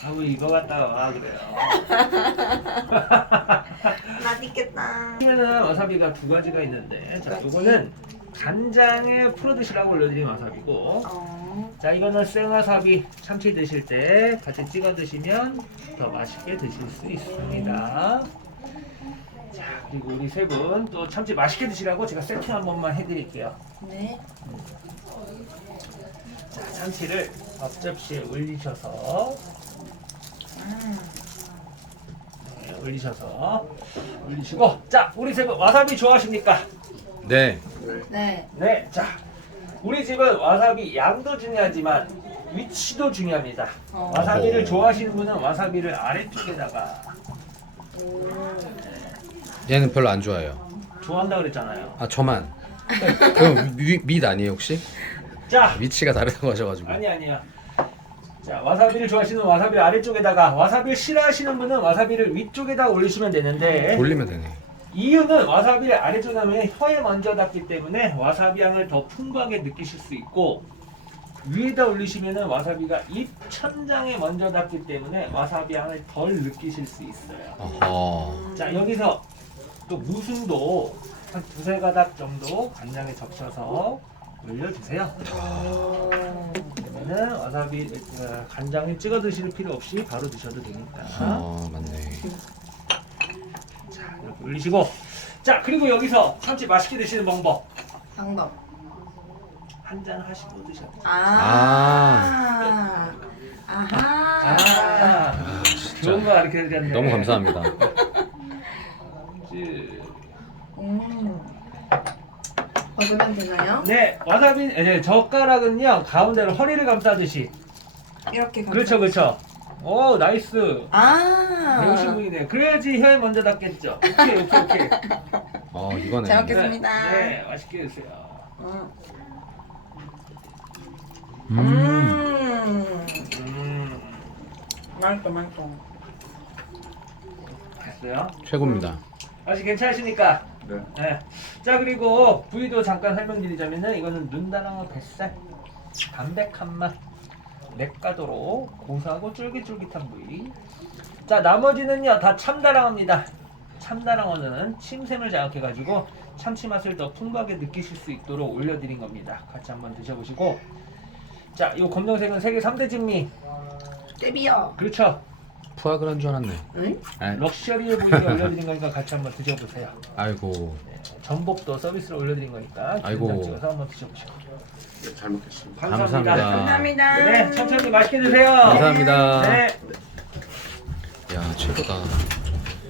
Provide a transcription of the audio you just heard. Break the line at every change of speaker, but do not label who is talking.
아우 이거 갖다가 와 그래요.
맛있겠다.
그러면은 와사비가 두 가지가 있는데, 자,
그렇지.
요거는 간장에 풀어 드시라고 올려드린 와사비고, 자, 이거는 생와사비 참치 드실 때 같이 찍어 드시면 더 맛있게 드실 수 있습니다. 자, 그리고 우리 세 분 또 참치 맛있게 드시라고 제가 세팅 한 번만 해드릴게요.
네.
자, 참치를 앞접시에 올리셔서, 네, 올리시고, 자, 우리 세 분 와사비 좋아하십니까?
네.
네.
네, 자, 우리 집은 와사비 양도 중요하지만 위치도 중요합니다. 와사비를
어허.
좋아하시는 분은 와사비를 아래쪽에다가,
얘는 별로 안 좋아해요.
좋아한다 그랬잖아요.
아 저만. 그럼 밑 아니에요 혹시?
자,
위치가 다르다고 하셔가지고.
아니야. 자, 와사비를 좋아하시는 분은 와사비를 아래쪽에다가, 와사비를 싫어하시는 분은 와사비를 위쪽에다 올리시면 되는데,
돌리면 되네.
이유는 와사비를 아래쪽에 하면 혀에 먼저 닿기 때문에 와사비 향을 더 풍부하게 느끼실 수 있고, 위에다 올리시면은 와사비가 입 천장에 먼저 닿기 때문에 와사비 향을 덜 느끼실 수 있어요.
어허.
자, 여기서 또 무순도 한 두세 가닥 정도 간장에 적셔서 올려주세요. 그러면은 와사비 간장에 찍어 드실 필요 없이 바로 드셔도 되니까.
맞네.
자, 이렇게 올리시고, 자, 그리고 여기서 참치 맛있게 드시는 방법
방법.
한 잔 하시고 드셔도 돼요.
아하.
아, 좋은 거 가르쳐 드렸네.
너무 감사합니다.
먹으면 되나요?
네, 와사비, 젓가락은요 가운데로 허리를 감싸듯이.
이렇게
그렇죠. 오, 나이스.
아.
배우신 분이네요. 그래야지 혀에 먼저 닿겠죠. 오케이.
이거네.
잘 먹겠습니다.
네, 맛있게 드세요.
맛있어.
됐어요?
최고입니다.
맛이 괜찮으십니까?
네.
자, 그리고 부위도 잠깐 설명드리자면은 이거는 눈다랑어 뱃살, 담백한 맛, 맵가도로 고소하고 쫄깃쫄깃한 부위. 자, 나머지는요 다 참다랑어입니다. 참다랑어는 침샘을 자극해가지고 참치 맛을 더 풍부하게 느끼실 수 있도록 올려드린 겁니다. 같이 한번 드셔보시고. 자, 이 검정색은 세계 3대 진미.
떼비요.
그렇죠.
푸아그라인 줄 알았네.
응?
럭셔리해 보이게 올려드린 거니까 같이 한번 드셔보세요.
아이고.
전복도 서비스로 올려드린 거니까
아이고.
김장 찍어서 한번 드셔보시고.
네, 잘 먹겠습니다.
감사합니다.
감사합니다.
네, 천천히 맛있게 드세요.
감사합니다.
네.
야 최고다.